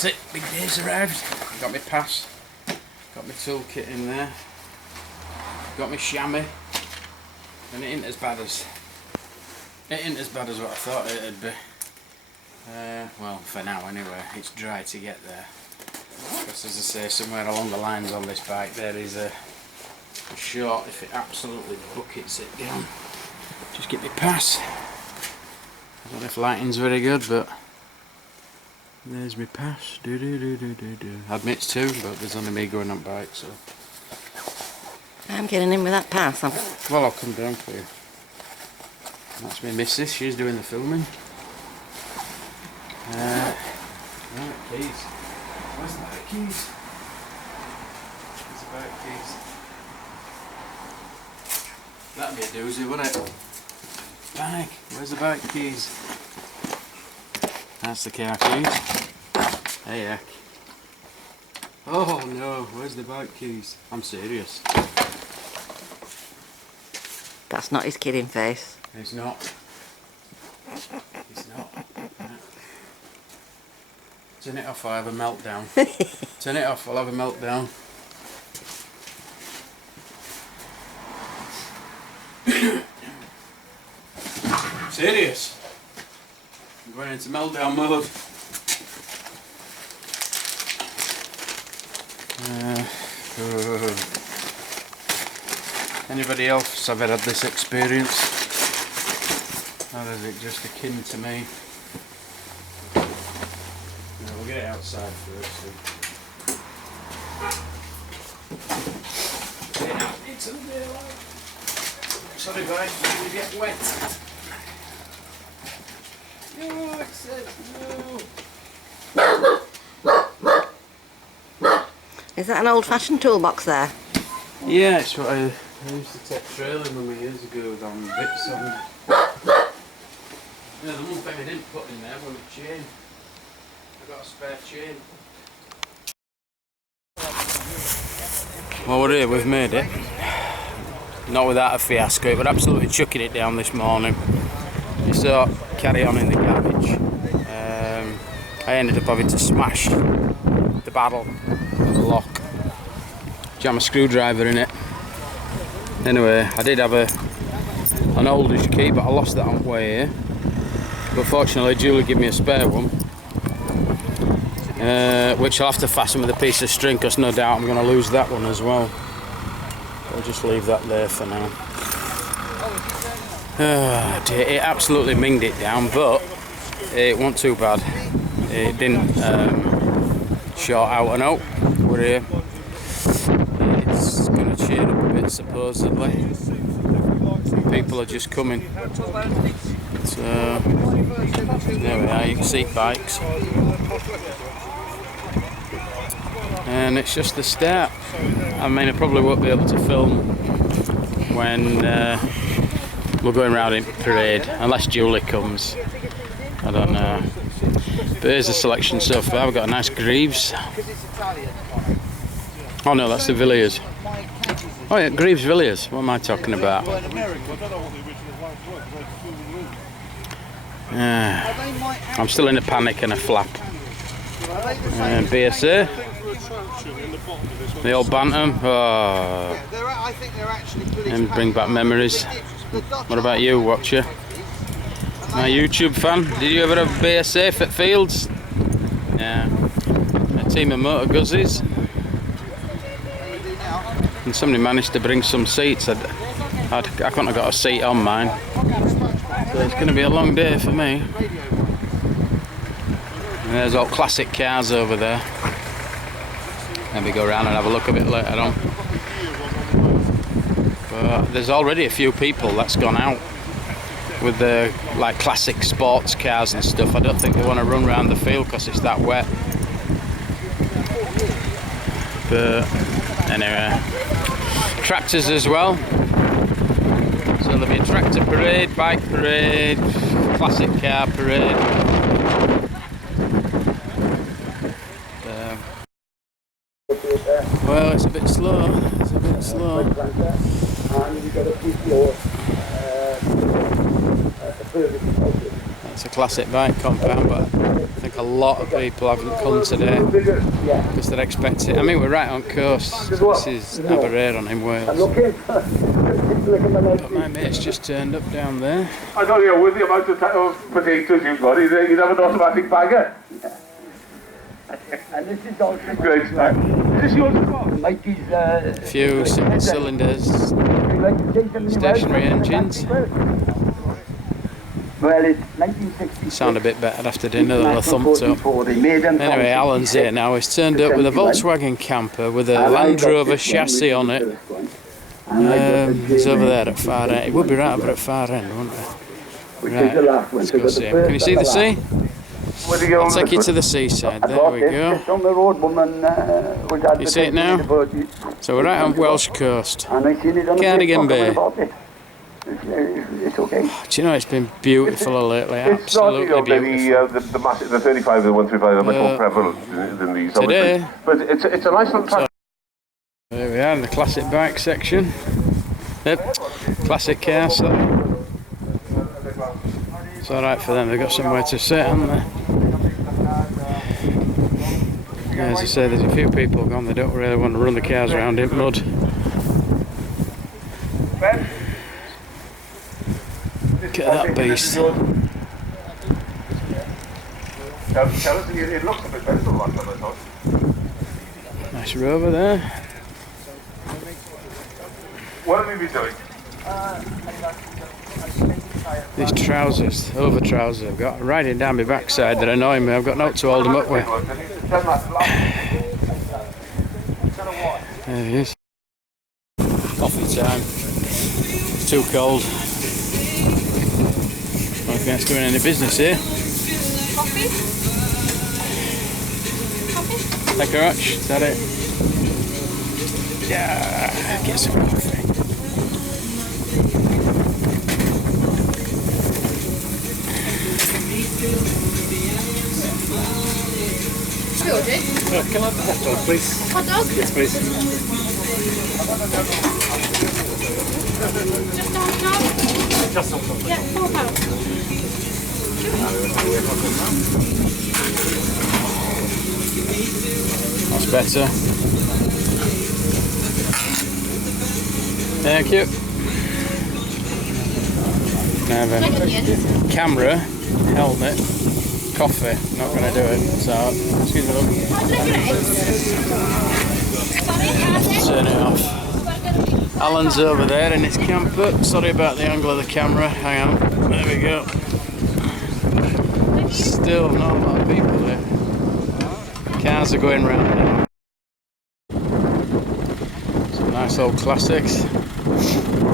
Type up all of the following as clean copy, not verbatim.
that's it, big day's arrived. Got my pass, got my toolkit in there, got my chamois, and it ain't as bad as what I thought it'd be. Well, for now anyway, it's dry to get there. Because as I say, somewhere along the lines on this bike there is a short if it absolutely buckets it down. Just get my pass. I don't know if lighting's very good, but there's my pass. I admit it's two, but there's only me going on bike, so. I'm getting in with that pass. Well, I'll come down for you. That's my missus, she's doing the filming. Right, keys. Where's the bike keys? Where's the bike keys? That'd be a doozy, wouldn't it? Bike, where's the bike keys? That's the car keys. Hey heck. Oh no, where's the bike keys? I'm serious. That's not his kidding face. It's not. It's not. Turn it off, I'll have a meltdown. Turn it off, I'll have a meltdown. Serious? I'm going into meltdown mode. Anybody else ever had this experience? Or is it just akin to me? No, we'll get it outside first. Get out into the daylight. Sorry guys, you get wet. No, it says no. Is that an old-fashioned toolbox there? Yeah, it's what I used to take trailing with me years ago on bits on. Yeah, the one thing I didn't put in there was a chain. I got a spare chain. Well, we're here, we've made it. Not without a fiasco, we're absolutely chucking it down this morning. Just thought, carry on in the garbage. I ended up having to smash the barrel of the lock. Jam a screwdriver in it. Anyway, I did have an oldish key, but I lost that on the way here. But fortunately, Julie gave me a spare one, which I'll have to fasten with a piece of string, because no doubt I'm going to lose that one as well. I'll just leave that there for now. Oh dear, it absolutely minged it down, but it wasn't too bad. It didn't short out and out. We're here. It's going to cheer up a bit, supposedly. People are just coming. So there we are, you can see bikes. And it's just the start. I mean, I probably won't be able to film when we're going around in parade, unless Julie comes. I don't know. But here's the selection so far. We've got a nice Greaves. Oh no, that's the Villiers. Oh yeah, Greaves Villiers. What am I talking about? I'm still in a panic and a flap. BSA. The old Bantam. Oh. And bring back memories. What about you, watcher? My YouTube fan? Did you ever have BSA at Fields? Yeah. A team of motor guzzies. And somebody managed to bring some seats. I couldn't have got a seat on mine. So it's going to be a long day for me. And there's all classic cars over there. Maybe go around and have a look a bit later on. But there's already a few people that's gone out with the like classic sports cars and stuff. I don't think they want to run around the field because it's that wet. But anyway, tractors as well. So there'll be a tractor parade, bike parade, classic car parade. Well, it's a bit slow. It's a bit slow. It's a classic bike compound, but I think a lot of people haven't come today because they're expecting. I mean, we're right on coast. This is Aberdeen in Wales. But my mate's just turned up down there. I don't know, with the amount of potatoes you've got, you'd have an automatic bagger. And this is also Great stuff. Is this yours as well? Mikey's, Few single cylinders, stationary engines. well, it's 1960. Sound a bit better after dinner than I thumped up. Anyway, Alan's here now. He's turned up with a Volkswagen camper with a Land Rover chassis on it. He's over there at far end. He would be right over at far end, wouldn't he? Right, let's go see him. Can you see the sea? I'll take you to the seaside. There we go. You see it now? So we're right on Welsh coast. Cardigan Bay. It's okay. Do you know it's been beautiful lately? Absolutely beautiful. The 35 and the 135 are much more prevalent than these. Today. But it's a nice little track. There we are in the classic bike section. Yep, classic car side. It's alright for them, they've got somewhere to sit, haven't they? Yeah, as I say, there's a few people gone, they don't really want to run the cars around in mud. Look at that beast. It looks a bit better than last time I thought. Nice Rover there. What have we been doing? These trousers, over trousers I've got riding down my backside that annoy me. I've got no to hold them up with. There he is. Coffee time. It's too cold. I don't think it's doing any business here. Coffee? Coffee? Thank you very much. Is that it? Yeah, get some coffee. Can I have the hot dog, please? Hot dog? Yes, please. Just a hot dog? Just hot dog. Yeah, £4. That's better. Thank you. Now then, camera, helmet, coffee. Not going to do it. So, excuse me, look. Turn it off. Alan's over there in his camper. Sorry about the angle of the camera. Hang on. There we go. Still not a lot of people there. Cars are going round now. Some nice old classics. I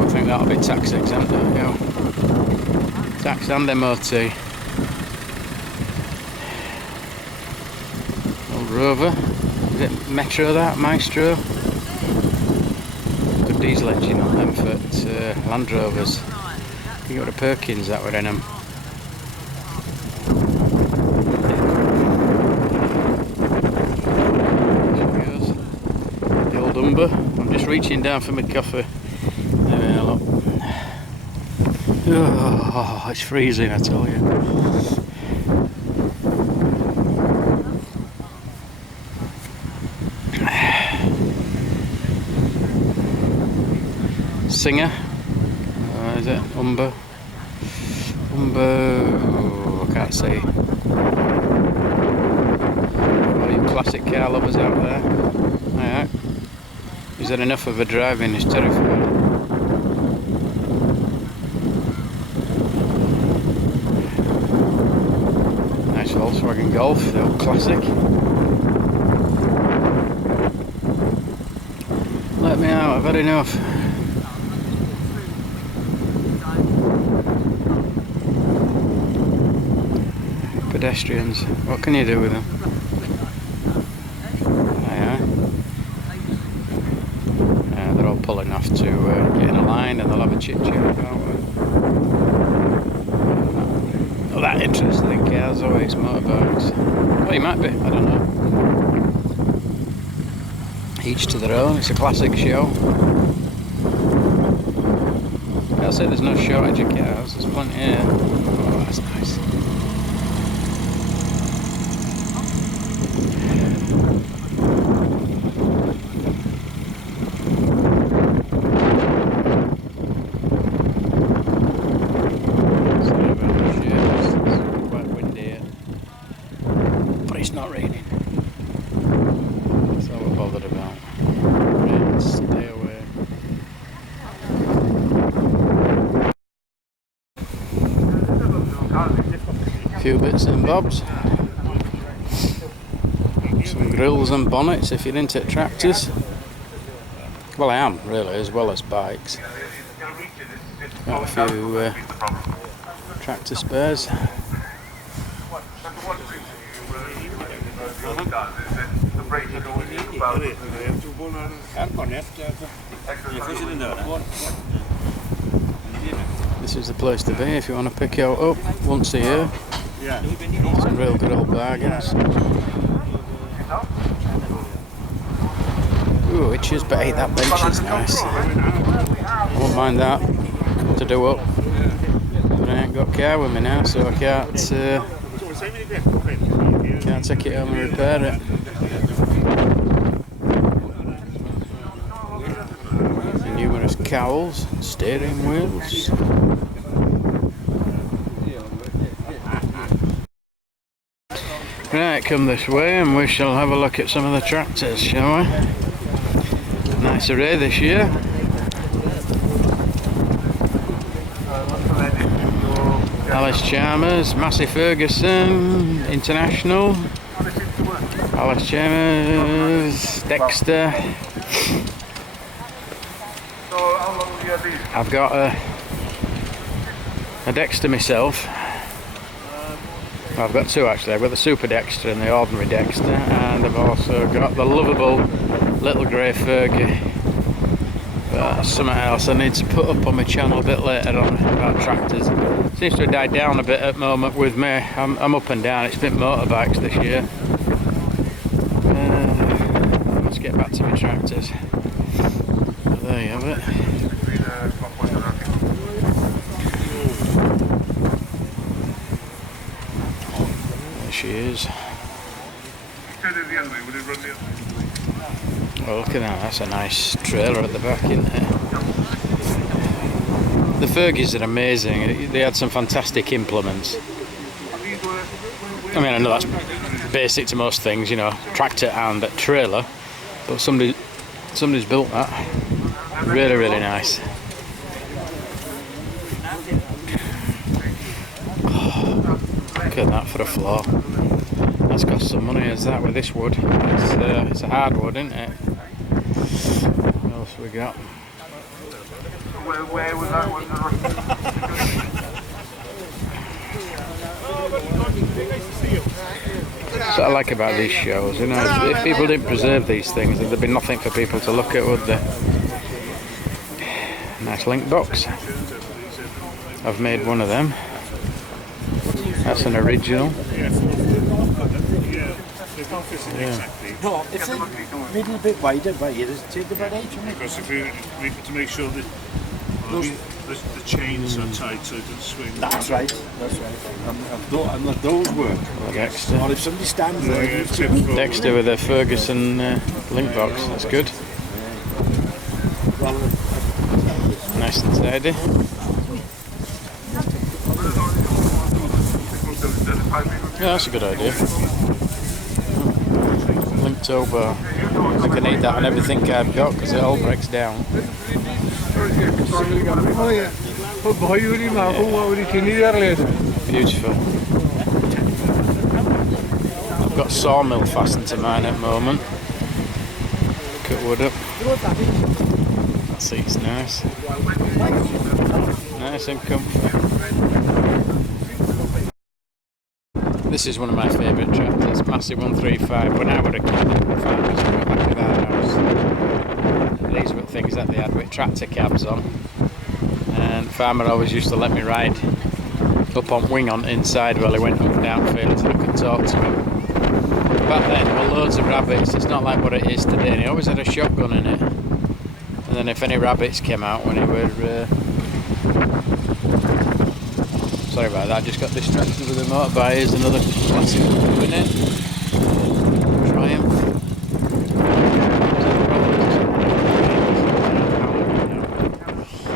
think that'll be tax exempt, don't you? Tax and MOT. Old Rover. Is it Metro that? Maestro? Good diesel engine on them for Land Rovers. You got a Perkins that were in them. The old Umber. I'm just reaching down for my coffee. There we are, look. Oh, it's freezing, I tell you. Singer. Is it Umber? Oh, I can't see. All you classic car lovers out there. Alright. Is that enough of a driving? It's terrifying. Nice Volkswagen Golf, the old classic. Let me out, I've had enough. Pedestrians, what can you do with them? They're all pulling off to get in a line and they'll have a chit chat, won't they? Not that interested in cars or it's motorbikes. Well, you might be, I don't know. Each to their own, it's a classic show. I'll say there's no shortage of cars, there's plenty here. Oh, that's nice. few bits and bobs. Some grills and bonnets if you're into tractors. Well, I am really, as well as bikes. Got a few tractor spares. This is the place to be if you want to pick out up once a year. Some real good old bargains. Ooh, itches, but hey, that bench is nice. I won't mind that to do up. But I ain't got a car with me now, so I can't take it home and repair it. And numerous cowls, steering wheels. Right, come this way and we shall have a look at some of the tractors, shall we? Nice array this year. Alice Chalmers, Massey Ferguson, International. Alice Chalmers, Dexter. I've got a Dexter myself. I've got two actually. I've got the Super Dexter and the ordinary Dexter, and I've also got the lovable little grey Fergie. But something else I need to put up on my channel a bit later on about tractors. Seems to have died down a bit at the moment with me. I'm up and down. It's been motorbikes this year. Let's get back to my tractors. There you have it. There she is. Oh, look at that, that's a nice trailer at the back, isn't it? The Fergies are amazing. They had some fantastic implements. I mean, I know that's basic to most things, you know, tractor and a trailer, but somebody's built that. Really, really nice. Oh, look at that for a floor. That's cost some money, is that, with this wood? It's a hard wood, isn't it? What else we got? Where was that one? That's what I like about these shows, you know, if people didn't preserve these things, there'd be nothing for people to look at, would there? Nice link box. I've made one of them. That's an original. Yeah. No, it's a little bit wider by here. Does it take about 8 minutes? Because if we to make sure that the chains are tight so it doesn't swing. That's right. That's right. I'm not those work. Dexter. Or if somebody stands there. Dexter with a Ferguson link box. That's good. Nice and tidy. Yeah, that's a good idea. Linked over. I think I need that on everything I've got because it all breaks down. Beautiful. I've got sawmill fastened to mine at the moment. Cut wood up. That seat's nice. Nice and comfy. This is one of my favourite tractors, Massey 135. When I would have kid, farmers were back at our house. These were things that they had with tractor cabs on. And farmer always used to let me ride up on wing on inside while he went up and down fields and I could talk to him. Back then there were loads of rabbits, it's not like what it is today, and he always had a shotgun in it. And then if any rabbits came out when he were... Sorry about that, I just got distracted with the motorbike. Here's another classic coming in. Triumph.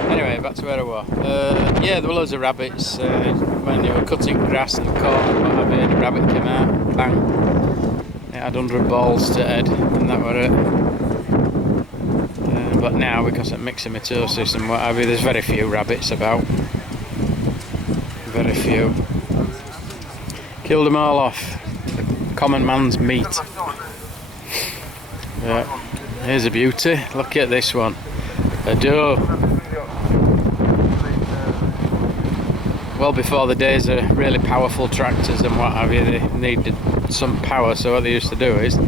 Anyway, back to where I was. Yeah, there were loads of rabbits. When they were cutting grass and corn and what have you, the rabbit came out, bang. It had 100 balls to head, and that were it. But now, because of myxomatosis and what have you, there's very few rabbits about. Very few. Killed them all off. Common man's meat. Yeah. Here's a beauty. Look at this one. A doe. Well before the days of really powerful tractors and what have you, they needed some power, so what they used to do is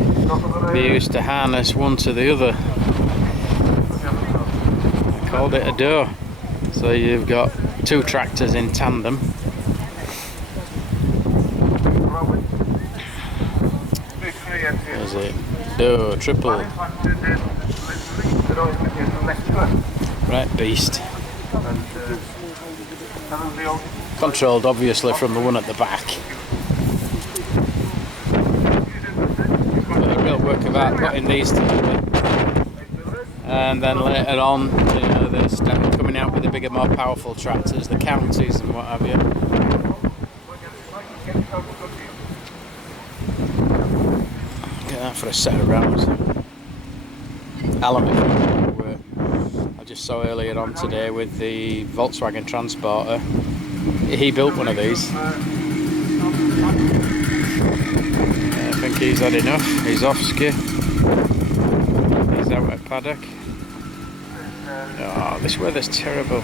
they used to harness one to the other. They called it a doe. So you've got two tractors in tandem. There's it. Doe, triple. Right beast. Controlled obviously from the one at the back. But a real work of art putting these together. And then later on, you know, they started coming out with the bigger, more powerful tractors, the counties and what have you. Get that for a set of rounds. Alan, I just saw earlier on today with the Volkswagen Transporter. He built one of these. I think he's had enough. He's off ski. He's out at paddock. Oh, this weather's terrible.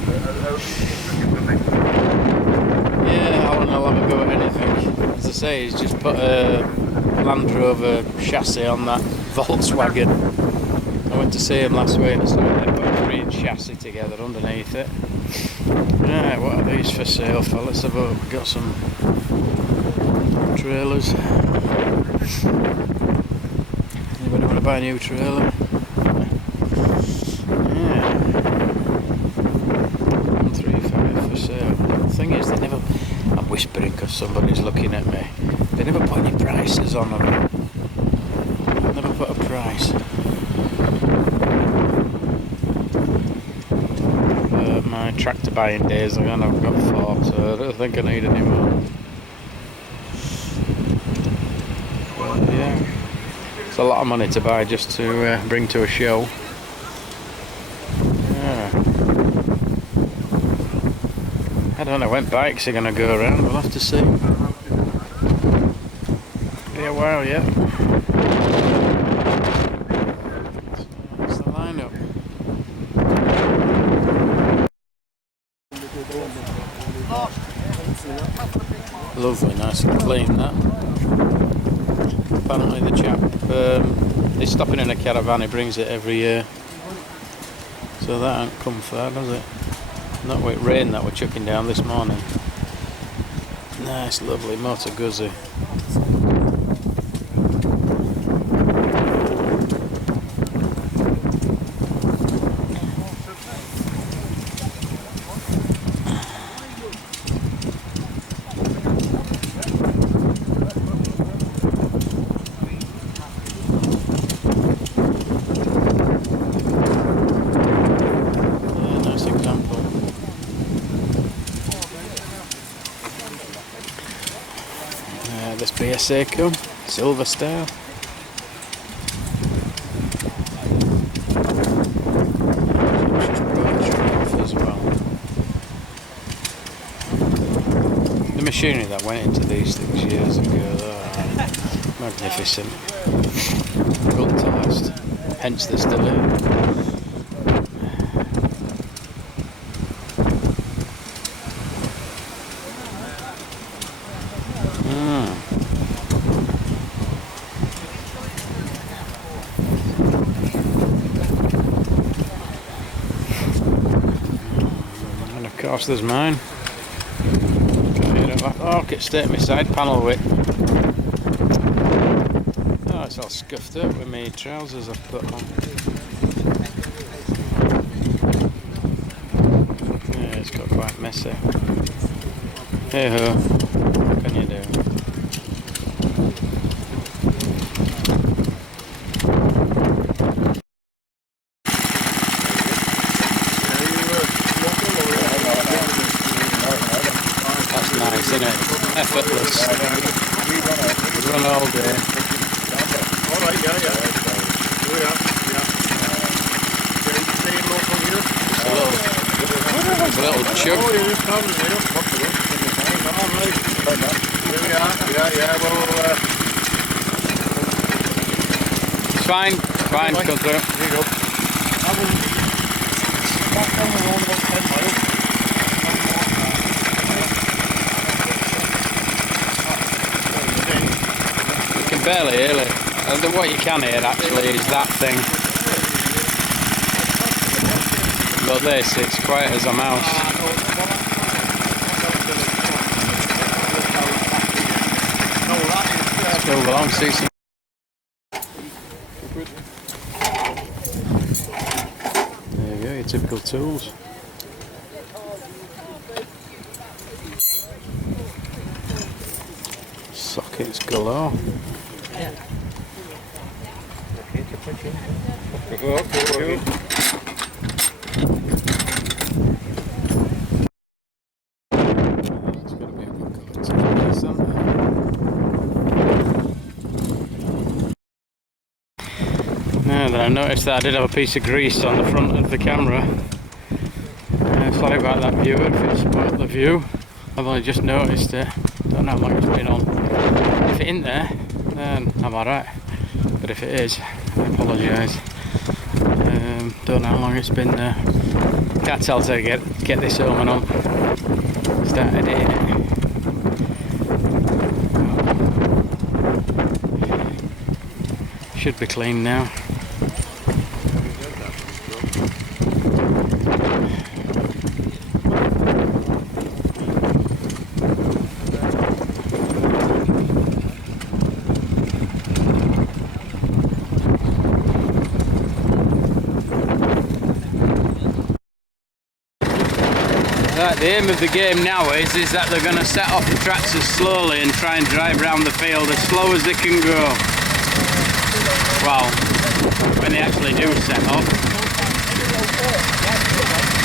Yeah, Alan will have a go at anything. As I say, he's just put a Land Rover chassis on that Volkswagen. I went to see him last week and they put a green chassis together underneath it. Right, what are these for sale for? Let's have a look. We've got some trailers. Anybody want to buy a new trailer? Yeah. 135 for sale. The thing is, they never... I'm whispering because somebody's looking at me. They never put any prices on them. Never put a price. My tractor buying days are gone. I've got 4, so I don't think I need any more. But yeah, it's a lot of money to buy just to bring to a show. Yeah. I don't know when bikes are going to go around. We'll have to see. Be a while yet. That's the lineup. Lovely, nice and clean that. Apparently the chap, he's stopping in a caravan, he brings it every year. So that ain't come far, does it? Not with rain that we're chucking down this morning. Nice, lovely Motor Guzzi. This BSA come, silver style. As well. The machinery that went into these things years ago, magnificent. Built to last, hence they're still in. Of course there's mine. Oh, it's taking my side panel with. Oh, it's all scuffed up with my trousers I've put on. Yeah, it's got quite messy. Hey ho, what can you do? Nice, isn't it? Effortless. Run all day. Alright, yeah. Oh, yeah. It's a little chug. Oh, yeah, Here we are. Yeah, well, It's fine, fine, come through. here you go. Back down around about 10 miles. You can barely hear it. What you can hear actually is that thing. But this, it's quiet as a mouse. Still belongs to some. There you go, your typical tools. Sockets galore. Now that I noticed that I did have a piece of grease on the front of the camera. Sorry about that, viewer, if it spoiled the view. I've only just noticed it. Don't know how long it's been on. If it isn't there, then I'm alright. But if it is, I apologise. Don't know how long it's been there. Can't tell till I get this home and on. Started eating it. Should be clean now. Right, the aim of the game now is that they're going to set off the tractors slowly and try and drive around the field as slow as they can go. Well, when they actually do set off.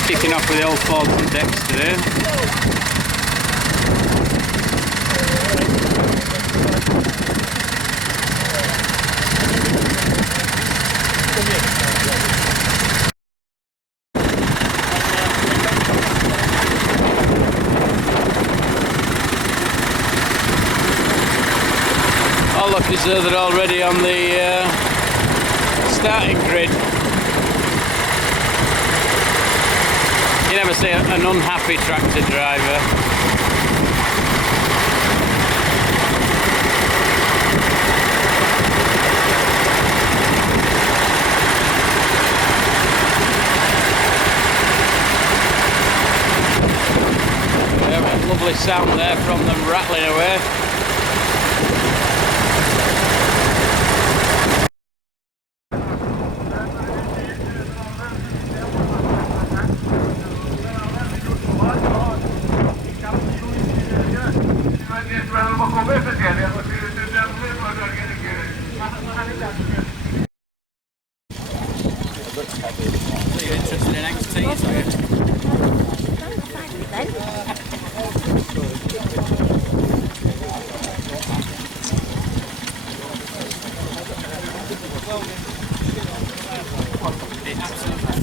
Kicking off with the old Fords and decks today. All look as though they're already on the starting grid. You never see an unhappy tractor driver. Yeah, lovely sound there from them rattling away. Are you interested in XTs, are you?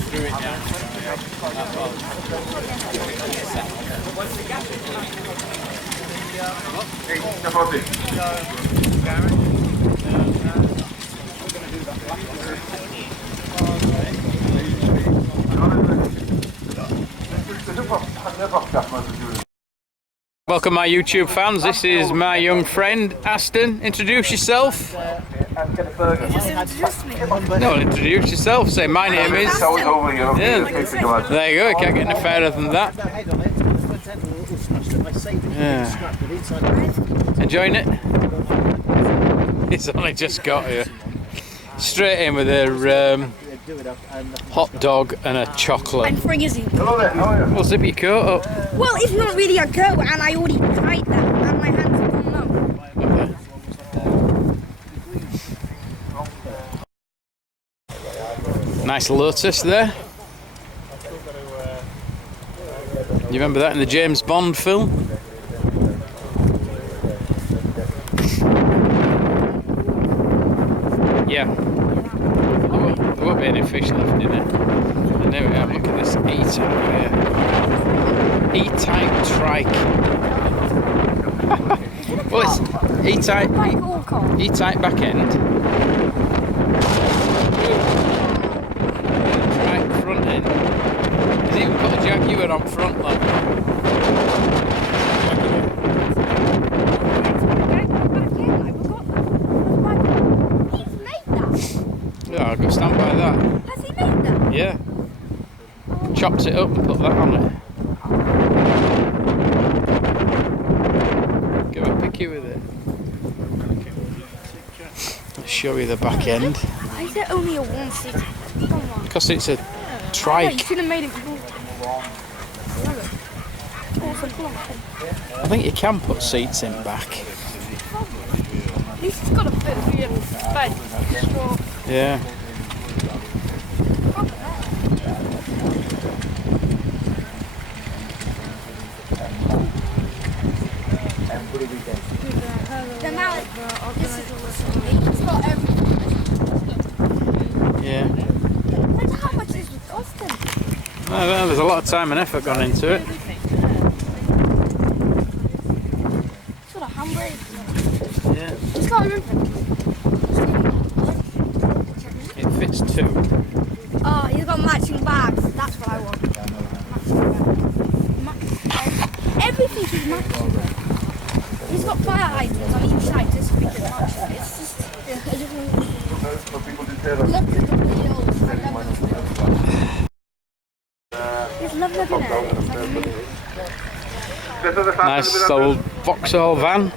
Threw it down. Welcome my YouTube fans, this is my young friend Aston. Introduce yourself. No, introduce yourself. Say my name is. Yeah. There you go, you can't get any fairer than that. Yeah. Enjoying it? He's only just got here. Straight in with a hot dog and a chocolate. I'm freezing. Well, zip your coat up. Well, it's not really a coat, and I already tried that, and my hands are gone numb. Nice Lotus there. You remember that in the James Bond film? Yeah. There won't be any fish left in it. And there we are, look at this E-type here. E-type trike. Well, it's E-type, Like all cars. E-type back end. Right front end. He's even put a Jaguar on front, look. He's made that. Yeah, I've got to stand by that. Has he made that? Yeah. Chopped it up and put that on it. Go a picky with it. I'll show you the back end. Why is it only a one-seater? Come on. Because it's a Yeah, you trike. should have made it before. I think you can put seats in back. At least it's got a bit of space. Sure. Yeah. The mallet, this is it's got everything. Yeah. Look how much this was costing. Well, there's a lot of time and effort gone into it. It's got a handbrake. Yeah. It's got everything. It fits two. Oh, he's got matching bags. That's what I want. Matching bags. Everything is matching. He's got fire hydrants on each side just because it's matching. It's just. Look at the wheels. I love those wheels. It's lovely looking at it. It's like a mini. Nice old Vauxhall van.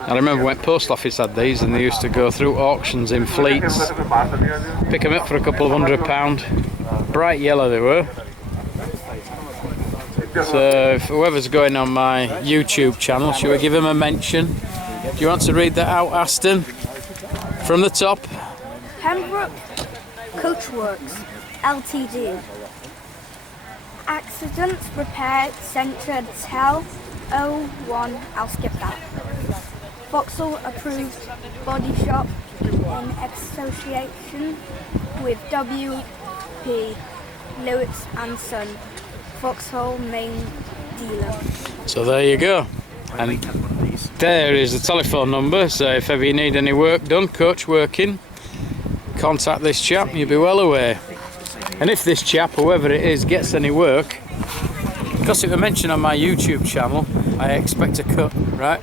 I remember when Post Office had these and they used to go through auctions in fleets. Pick them up for a couple of £100. Bright yellow they were. So if whoever's going on my YouTube channel, should we give him a mention? Do you want to read that out, Aston? From the top? Pembroke Coachworks Ltd. Accidents Repair Centre Tel 01. I'll skip that. Vauxhall approved body shop in association with WP Lewis and Son, Vauxhall main dealer. So there you go. And there is the telephone number, so if ever you need any work done, coach working, contact this chap, you'll be well aware. And if this chap, whoever it is, gets any work, because it was mentioned on my YouTube channel, I expect a cut, right?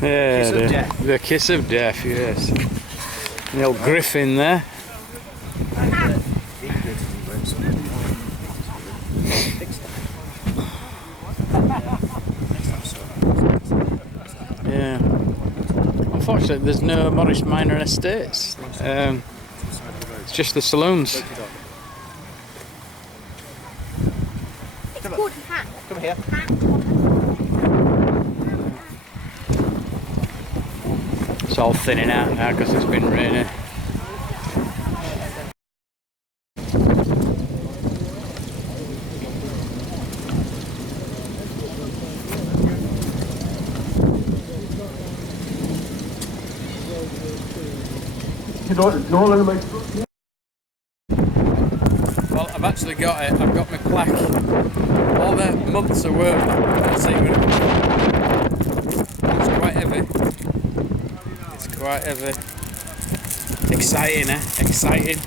Yeah, the kiss of death, yes. The old griffin there. Yeah. Unfortunately, there's no Morris Minor Estates. It's just the saloons. It's called Hat. Come here. It's all thinning out now because it's been raining. Well, I've actually got it. I've got my plaque. All the months of work. Let's see what it's quite heavy. It's quite heavy. Exciting, eh? Exciting.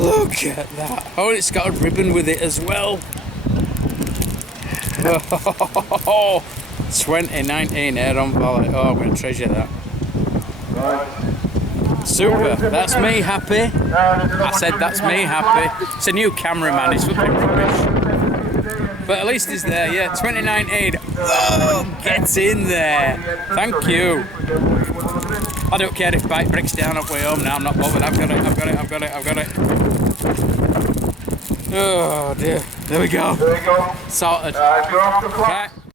Look at that. Oh, it's got a ribbon with it as well. Oh, 2019 Aeron Valley. Oh, I'm going to treasure that. Super, that's me happy. I said that's me happy. It's a new cameraman, he's fucking rubbish. But at least he's there, yeah, 2019. Oh, get in there. Thank you. I don't care if bike breaks down up way home now, I'm not bothered. I've got it. Oh dear, there we go. Sorted. Right.